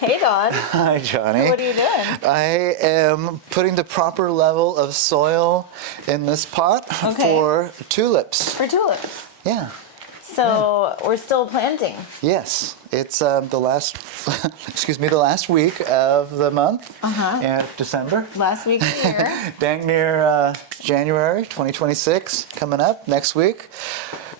Hey, Don. Hi, Johnny. What are you doing? I am putting the proper level of soil in this pot for tulips. For tulips. Yeah. So we're still planting. Yes, it's the last, the last week of the month. December. Last week of the year. Dang near January 2026 coming up next week.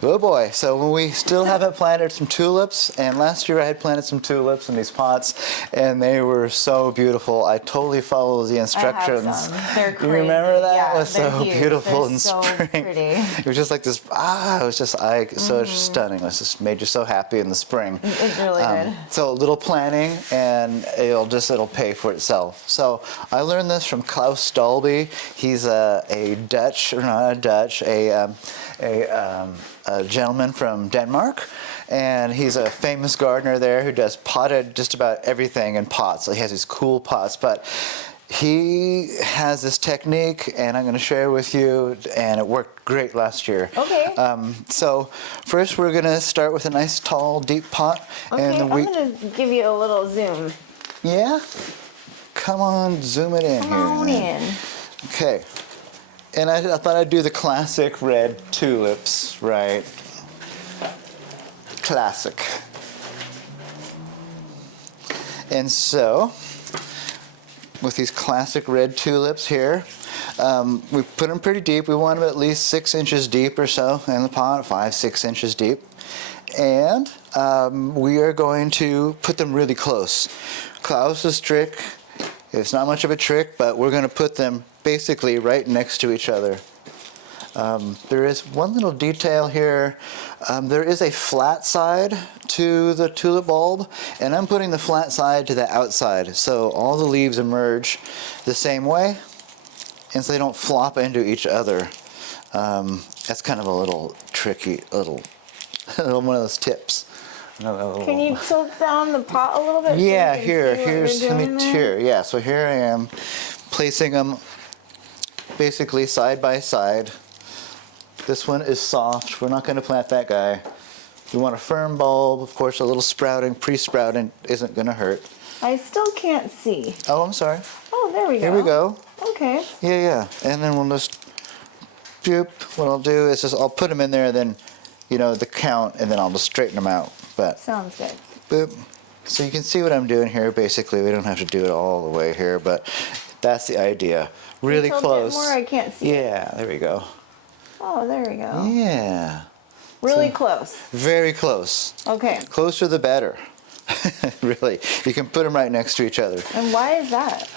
Oh boy, so when we still haven't planted some tulips, and last year I had planted some tulips in these pots, and they were so beautiful. I totally followed the instructions. I have some. They're crazy. You remember that? Yeah, It was so huge. beautiful they're in so spring. Pretty. It was just like this, it was just so stunning. It was just made you so happy in the spring. It really did. So a little planning, and it'll pay for itself. So I learned this from Klaus Dalby. He's a Dutch, or not a Dutch, a gentleman from Denmark, and he's a famous gardener there who does potted just about everything in pots. So he has these cool pots, but he has this technique, and I'm going to share with you, and it worked great last year. Okay. So first we're going to start with a nice tall deep pot. Okay, and I'm going to give you a little zoom. Yeah? Come on, zoom it in Come here. on in. Okay. And I thought I'd do the classic red tulips, right? Classic. And so, with these classic red tulips here, we put them pretty deep. We want them at least 6 inches deep or so in the pot, 5-6 inches deep. And we are going to put them really close. Klaus's trick, it's not much of a trick, but we're going to put them basically right next to each other. There is one little detail here. There is a flat side to the tulip bulb, and I'm putting the flat side to the outside, so all the leaves emerge the same way, and so they don't flop into each other. That's kind of a little tricky, one of those tips. Can you tilt down the pot a little bit? Yeah, so here's here. Yeah, so here I am placing them basically side by side. This one is soft. We're not going to plant that guy. We want a firm bulb. Of course, a little sprouting, pre-sprouting isn't going to hurt. I still can't see. Oh, I'm sorry. Oh, there we go. Here we go. Okay. Yeah. And then we'll just, what I'll do is I'll put them in there, and then, the count, and then I'll just straighten them out. But sounds good. Boop. So you can see what I'm doing here. Basically, we don't have to do it all the way here, but that's the idea. Really close. It more, I can't see. Yeah, there we go. Oh, there we go. Yeah. Really close. Very close. Okay. Closer the better. Really. You can put them right next to each other. And why is that?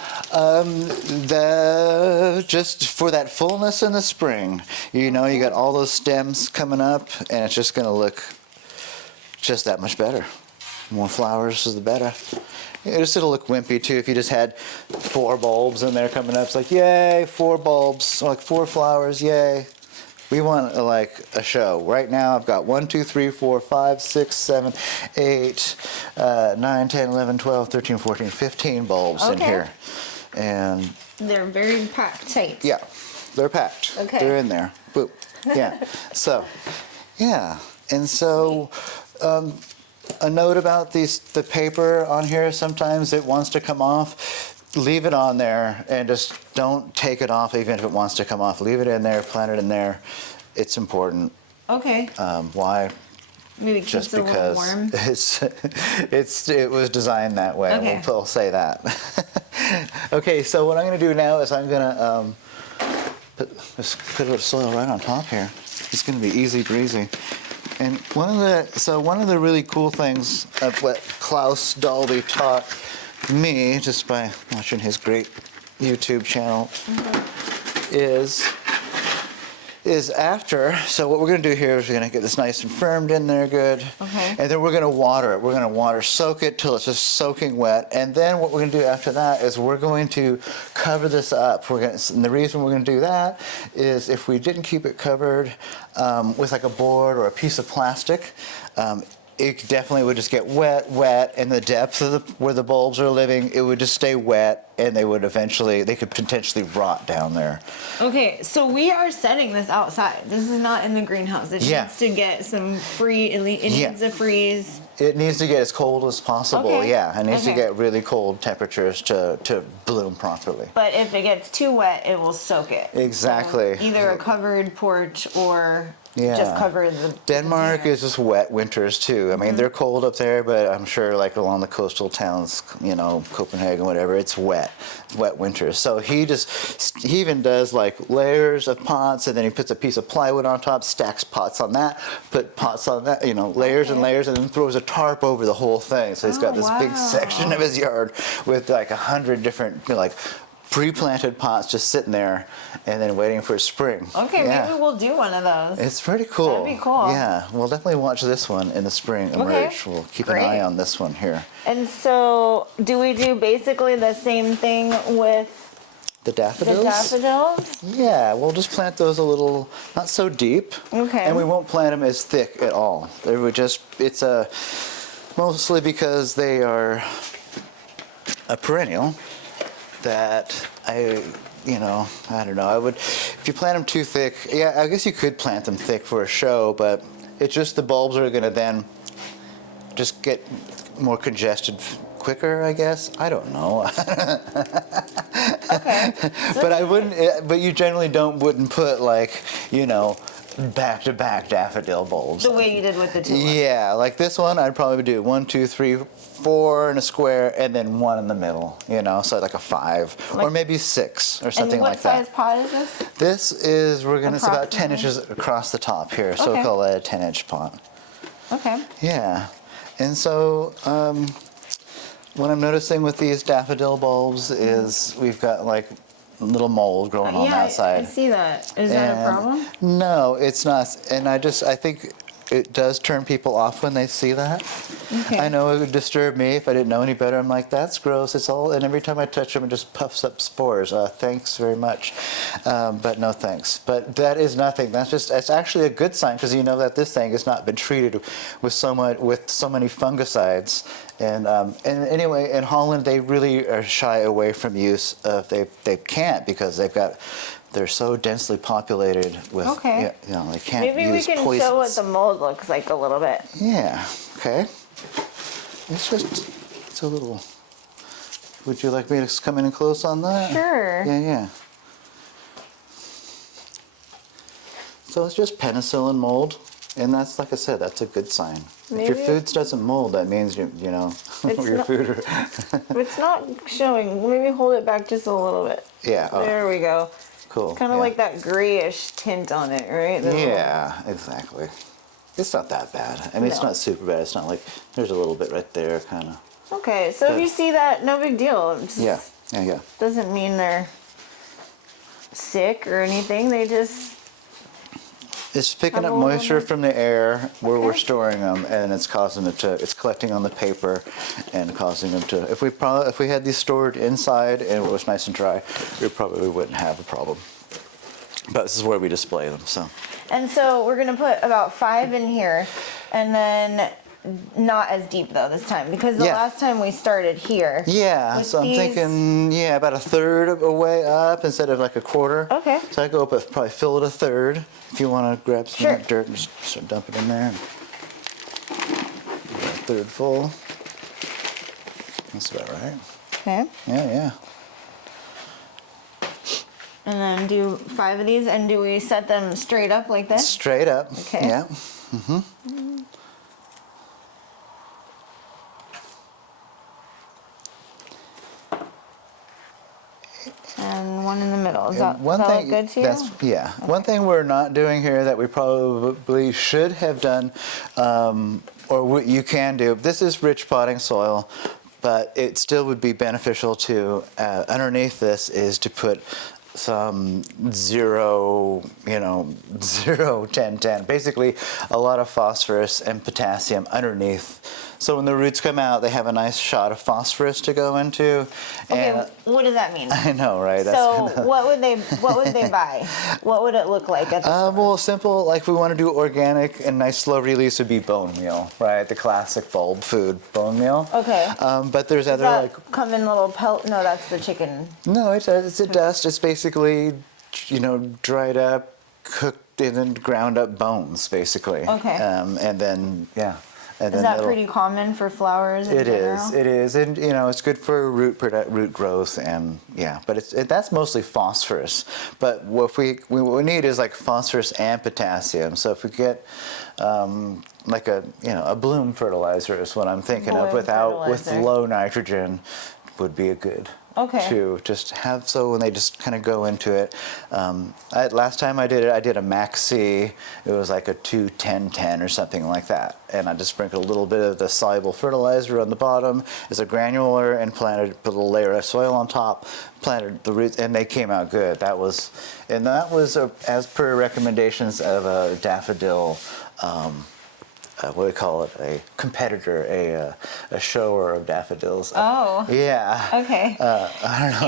Just for that fullness in the spring. You got all those stems coming up, and it's just going to look just that much better. The more flowers, the better. It'll look wimpy too if you just had 4 bulbs in there coming up. It's like, yay, 4 bulbs, like 4 flowers, yay. We want a show. Right now I've got 1, 2, 3, 4, 5, 6, 7, 8, 9, 10, 11, 12, 13, 14, 15 bulbs in here. And they're very packed tight. Yeah, they're packed. Okay. They're in there. Boop. Yeah. So, yeah. And so, a note about the paper on here, sometimes it wants to come off. Leave it on there and just don't take it off even if it wants to come off. Leave it in there, plant it in there. It's important. Okay. Why? Maybe it keeps it a little warm. It was designed that way. Okay. We'll say that. Okay, so what I'm going to do now is I'm going to put a little soil right on top here. It's going to be easy breezy. And one of the really cool things of what Klaus Dalby taught me, just by watching his great YouTube channel, is after. So what we're going to do here is we're going to get this nice and firmed in there good. Okay. And then we're going to water it. We're going to soak it till it's just soaking wet. And then what we're going to do after that is we're going to cover this up. And the reason we're going to do that is if we didn't keep it covered with like a board or a piece of plastic, it definitely would just get wet, and the depth of where the bulbs are living, it would just stay wet, and they could potentially rot down there. Okay, so we are setting this outside. This is not in the greenhouse. It needs to get some it needs to freeze. It needs to get as cold as possible. Okay. Yeah, it needs to Okay. get really cold temperatures to bloom properly. But if it gets too wet, it will soak it. Exactly. So either a covered porch or Yeah. just cover the Denmark container. is just wet winters too. I mean, they're cold up there, but I'm sure like along the coastal towns, you know, Copenhagen, whatever, it's wet winters. So he even does like layers of pots, and then he puts a piece of plywood on top, stacks pots on that, put pots on that, you know, layers and layers, and then throws a tarp over the whole thing. So he's got this big section of his yard with like 100 different, you know, like pre-planted pots just sitting there and then waiting for spring. Okay, maybe we'll do one of those. It's pretty cool. That'd be cool. Yeah, we'll definitely watch this one in the spring emerge. We'll keep an eye on this one here. And so, do we do basically the same thing with The daffodils? the daffodils? Yeah, we'll just plant those a little, not so deep. Okay. And we won't plant them as thick at all. They would just, it's mostly because they are a perennial that I don't know. I would, if you plant them too thick, yeah, I guess you could plant them thick for a show, but it's just the bulbs are going to then just get more congested quicker, I guess. I don't know. Okay. But I wouldn't. But you generally wouldn't put like, you know, back-to-back daffodil bulbs. The way you did with the tulips. Yeah, like this one, I'd probably do 1, 2, 3, 4 in a square, and then 1 in the middle. You know, so like a 5, or maybe 6, or something like that. And what size pot is this? This is it's about 10 Approximately. inches across the top here, so Okay. we'll call that a 10-inch pot. Okay. Yeah, and so what I'm noticing with these daffodil bulbs is we've got like little mold growing on that side. I see that. Is that a problem? No, it's not. And I think it does turn people off when they see that. Okay. I know it would disturb me if I didn't know any better. I'm like, that's gross. It's all, and every time I touch them, it just puffs up spores. Thanks very much, but no thanks. But that is nothing. It's actually a good sign, because you know that this thing has not been treated with so many fungicides. And anyway, in Holland, they really are shy away from use of, they can't, because they're so densely populated with, Okay. you know, they can't use Maybe we can poisons. show what the mold looks like a little bit. Yeah, okay. It's a little, would you like me to come in and close on that? Sure. Yeah. So it's just penicillin mold, and that's, like I said, that's a good sign. If your Maybe- food doesn't mold, that means you know your not- food. It's not showing. Maybe hold it back just a little bit. Yeah. Oh, There we go. cool. Kind of yeah. like that grayish tint on it, right? The little- Yeah, exactly. It's not that bad. I mean, it's No. not super bad. It's not like there's a little bit right there, kind of. Okay, so if Good. you see that, no big deal. It just Yeah. doesn't mean they're sick or anything. They just It's picking Have up a little moisture bit. from the air where we're Okay. storing them, and it's causing it to. It's collecting on the paper and causing them to. If we had these stored inside and it was nice and dry, we probably wouldn't have a problem. But this is where we display them. So And so we're gonna put about 5 in here, and then not as deep though this time, because the Yeah. last time we started here. yeah, with so I'm these- thinking about a third of a way up instead of like a quarter. Okay. So I go up, probably fill it a third. If you want to grab some Sure. of that dirt and just start dumping it in there. A third full. That's about right. Okay. Yeah. And then do 5 of these, and do we set them straight up like this? Straight up. Okay. Yeah. And 1 in the middle. Is that, One does that thing look good to you? yeah. One thing we're not doing here that we probably should have done, or what you can do. This is rich potting soil, but it still would be beneficial to underneath this is to put some 0, 10, 10. Basically, a lot of phosphorus and potassium underneath. So when the roots come out, they have a nice shot of phosphorus to go into. Okay, And what does that mean? I know, right? So what would they buy? What would it look like at the store? Well, simple, like we want to do organic and nice slow release would be bone meal, right? The classic bulb food, bone meal. Okay. But there's Does other that like, come in little pellet? No, that's the chicken. no, it's a dust. It's basically, dried up, cooked and then ground up bones, basically. Okay. And then, yeah. And Is then that it'll- pretty common for flowers in It general? is. It is, and you know, it's good for root growth, and yeah. But that's mostly phosphorus. But what we need is like phosphorus and potassium. So if we get like a bloom fertilizer is what I'm thinking of, Bloom with fertilizer. low nitrogen, would be a good. Okay. To just have, so when they just kind of go into it. Last time I did it, I did a Maxi. It was like a 2-10-10 or something like that. And I just sprinkled a little bit of the soluble fertilizer on the bottom as a granular and put a little layer of soil on top, planted the roots, and they came out good. That was as per recommendations of a daffodil. What do we call it? A competitor, a shower of daffodils. Oh. Yeah. Okay. I don't know.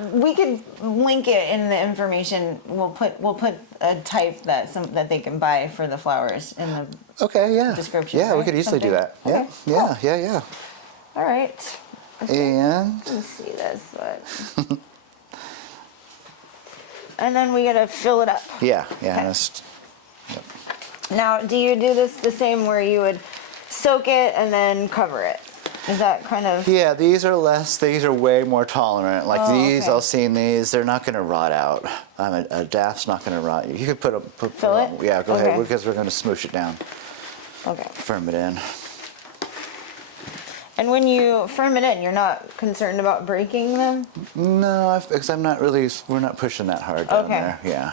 And we could link it in the information. We'll put a type that they can buy for the flowers in the Okay, yeah. description. Yeah, we right? could easily do Something? that. Okay, Yeah, cool. yeah. All right. And Let me see this. But... and then we gotta fill it up. yeah. Okay. Yep. Now, do you do this the same where you would soak it and then cover it? Is that kind of... Yeah, these are way more tolerant. Like Oh, these, okay. I've seen these, they're not gonna rot out. A daff's not gonna rot. You could put Fill it? Yeah, go Okay. ahead, because we're gonna smoosh it down, Okay. firm it in. And when you firm it in, you're not concerned about breaking them? No, because we're not pushing that hard down Okay. there. Yeah.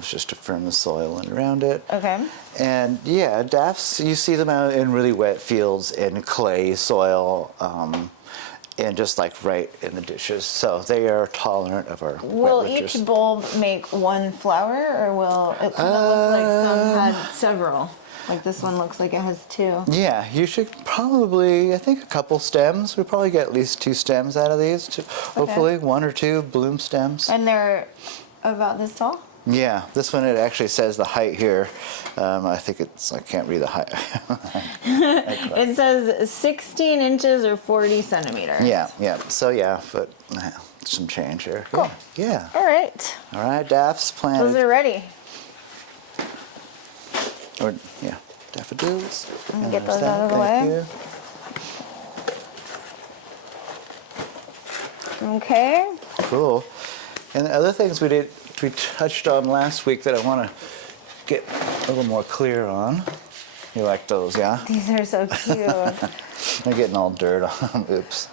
It's just to firm the soil and around it. Okay. And yeah, daffs, you see them out in really wet fields in clay soil, and just like right in the dishes. So they are tolerant of our Will wet winters. each bulb make one flower, or will it kind of look like some had several? Like this one looks like it has two. Yeah, you should probably, I think a couple stems. We probably get at least 2 stems out of these. Hopefully 1 or 2 bloom stems. And they're about this tall? Yeah, this one, it actually says the height here. I can't read the height. It says 16 inches or 40 centimeters. Yeah. So yeah, some change here. Cool. Yeah. All right. All right, daffs planted. Those are ready. Or yeah, daffodils. And get there's those out of the Thank way. you. Okay. Cool. And the other things we touched on last week that I want to get a little more clear on. You like those, yeah? These are so cute. They're getting all dirt on them. Oops.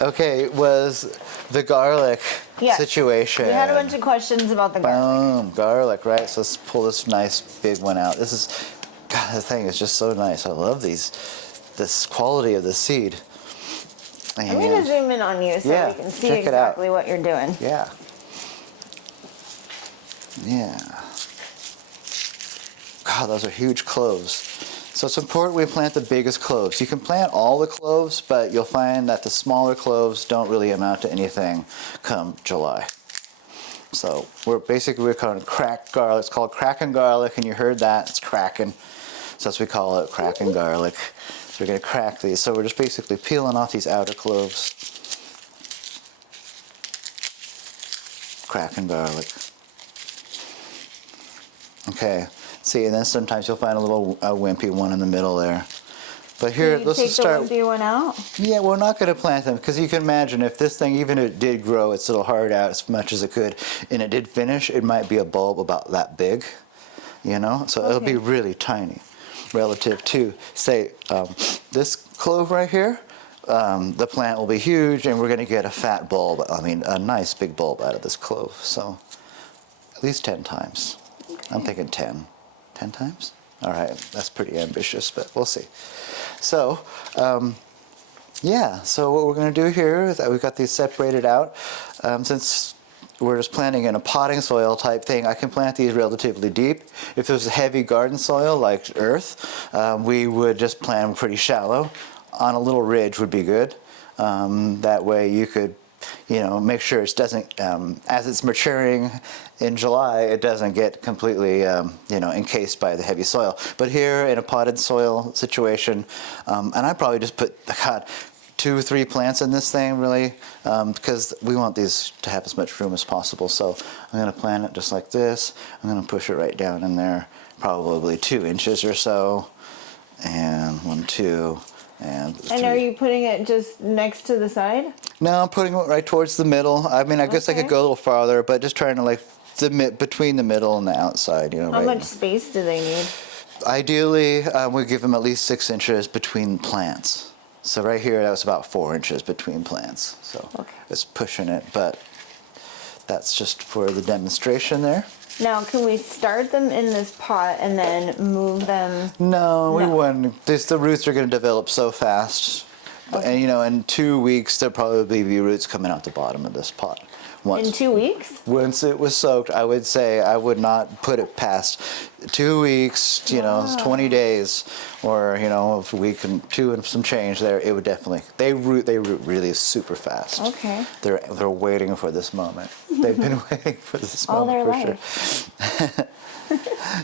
Okay, was the garlic Yes. situation. We had a bunch of questions about the garlic. Boom, garlic, right? So let's pull this nice big one out. God, the thing is just so nice. I love this quality of the seed. I'm going to zoom in on you so Yeah, we can see check it out. exactly what you're doing. Yeah. Yeah. God, those are huge cloves. So it's important we plant the biggest cloves. You can plant all the cloves, but you'll find that the smaller cloves don't really amount to anything come July. So we're calling it cracked garlic. It's called cracking garlic, and you heard that. It's cracking. So that's what we call it, cracking garlic. So we're going to crack these. So we're just basically peeling off these outer cloves. Cracking garlic. Okay. See, and then sometimes you'll find a little wimpy one in the middle there. But here, Can you let's take just start. the wimpy one out? Yeah, we're not going to plant them because you can imagine if this thing, even if it did grow its little heart out as much as it could, and it did finish, it might be a bulb about that big, you know? So it'll be really tiny relative to, say, this clove right here. The plant will be huge, and we're going to get a fat bulb, a nice big bulb out of this clove. So at least 10 times. Okay. I'm thinking 10. 10 times? All right, that's pretty ambitious, but we'll see. So, yeah, so what we're going to do here is that we've got these separated out. Since we're just planting in a potting soil type thing, I can plant these relatively deep. If there's a heavy garden soil like earth, we would just plant them pretty shallow. On a little ridge would be good. That way you could, make sure it doesn't, as it's maturing in July, it doesn't get completely, encased by the heavy soil. But here in a potted soil situation, and I probably just put, 2 or 3 plants in this thing, really, because we want these to have as much room as possible. So I'm going to plant it just like this. I'm going to push it right down in there, probably 2 inches or so, and 1, 2, and 3. And are you putting it just next to the side? No, I'm putting it right towards the middle. I mean, I guess I could Okay. go a little farther, but just trying to like between the middle and the outside, you know. How right? much space do they need? Ideally, we give them at least 6 inches between plants. So right here, that was about 4 inches between plants. So Okay. it's pushing it, but that's just for the demonstration there. Now, can we start them in this pot and then move them? No, we No. wouldn't. The roots are going to develop so fast. Okay. And, you know, in 2 weeks, there'll probably be roots coming out the bottom of this pot. In 2 weeks? Once it was soaked, I would say I would not put it past 2 weeks, you know, 20 days, or, you know, a week and 2 and some change there. It would definitely, they root really super fast. Okay. They're waiting for this moment. They've been waiting for this All moment their for sure.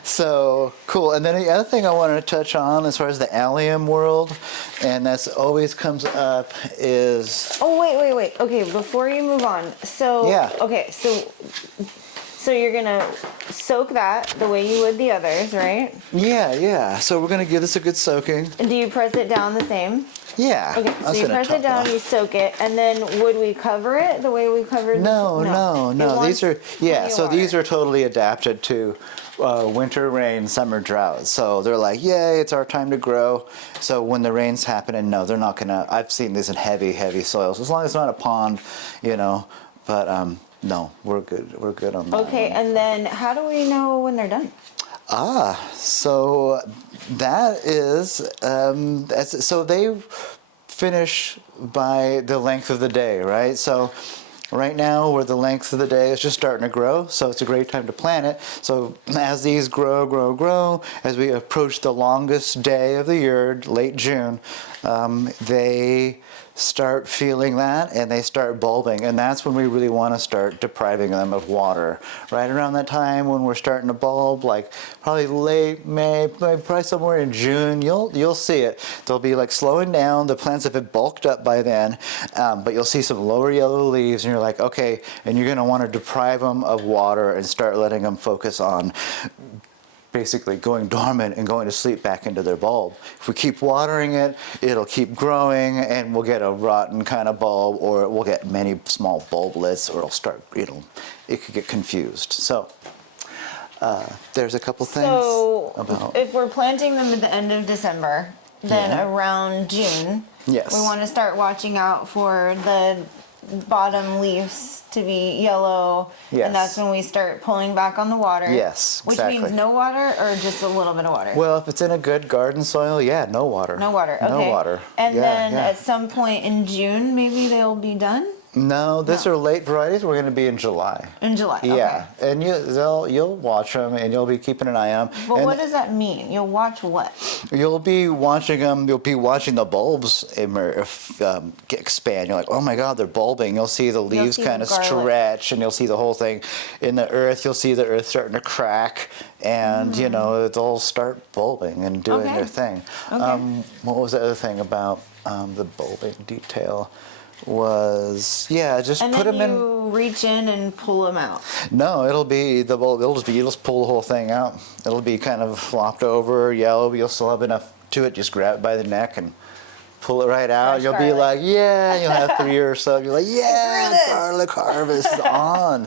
So cool. And then the other thing I wanted to touch on as far as the allium world, and that's always comes up, is Oh, wait. Okay, before you move on. So, Yeah. okay, so you're going to soak that the way you would the others, right? yeah. So we're gonna give this a good soaking. And do you press it down the same? Yeah. Okay, I so was you gonna press top it down, off. you soak it, and then would we cover it the way we covered No. It These are wants plenty of so these water. are totally adapted to winter rain, summer drought. So they're like, yay, it's our time to grow. So when the rains happen, and no, they're not gonna. I've seen these in heavy soils. As long as it's not a pond, you know. But no, we're good. We're good on that. Okay, one. and then how do we know when they're done? So that is so they finish by the length of the day, right? So right now, where the length of the day is just starting to grow, so it's a great time to plant it. So as these grow, as we approach the longest day of the year, late June, they start feeling that and they start bulbing, and that's when we really want to start depriving them of water. Right around that time when we're starting to bulb, like probably late May, probably somewhere in June, you'll see it. They'll be like slowing down. The plants have been bulked up by then, but you'll see some lower yellow leaves, and you're like, okay, and you're going to want to deprive them of water and start letting them focus on basically going dormant and going to sleep back into their bulb. If we keep watering it, it'll keep growing, and we'll get a rotten kind of bulb, or we'll get many small bulblets, or it'll start, you know, it could get confused. So there's a couple things So about. if we're planting them at the end of December, then Yeah. around June, Yes. we want to start watching out for the bottom leaves to be yellow, Yes. and that's when we start pulling back on the water. Yes, Which exactly. means no water or just a little bit of water? Well, if it's in a good garden soil, yeah, no water. No water, okay. No water. And Yeah, then yeah. at some point in June, maybe they'll be done? No, these No. are late varieties. We're going to be in July. In July, Yeah, okay. and you'll watch them, and you'll be keeping an eye on them. But and what does that mean? You'll watch what? You'll be watching them. You'll be watching the bulbs expand. You're like, oh my God, they're bulbing. You'll see the leaves see the kind of garlic. stretch, and you'll see the whole thing. In the earth, you'll see the earth starting to crack, and you know they'll start bulbing and doing Okay. their thing. Okay. What was the other thing about the bulbing detail? Was just And put then them in. you reach in and pull them out. No, it'll be the bulb. You'll just pull the whole thing out. It'll be kind of flopped over, yellow. But you'll still have enough to it. Just grab it by the neck and pull it right out. Fresh You'll be garlic. like, yeah. You'll have 3 or so. You're like, yeah, this. garlic harvest is on.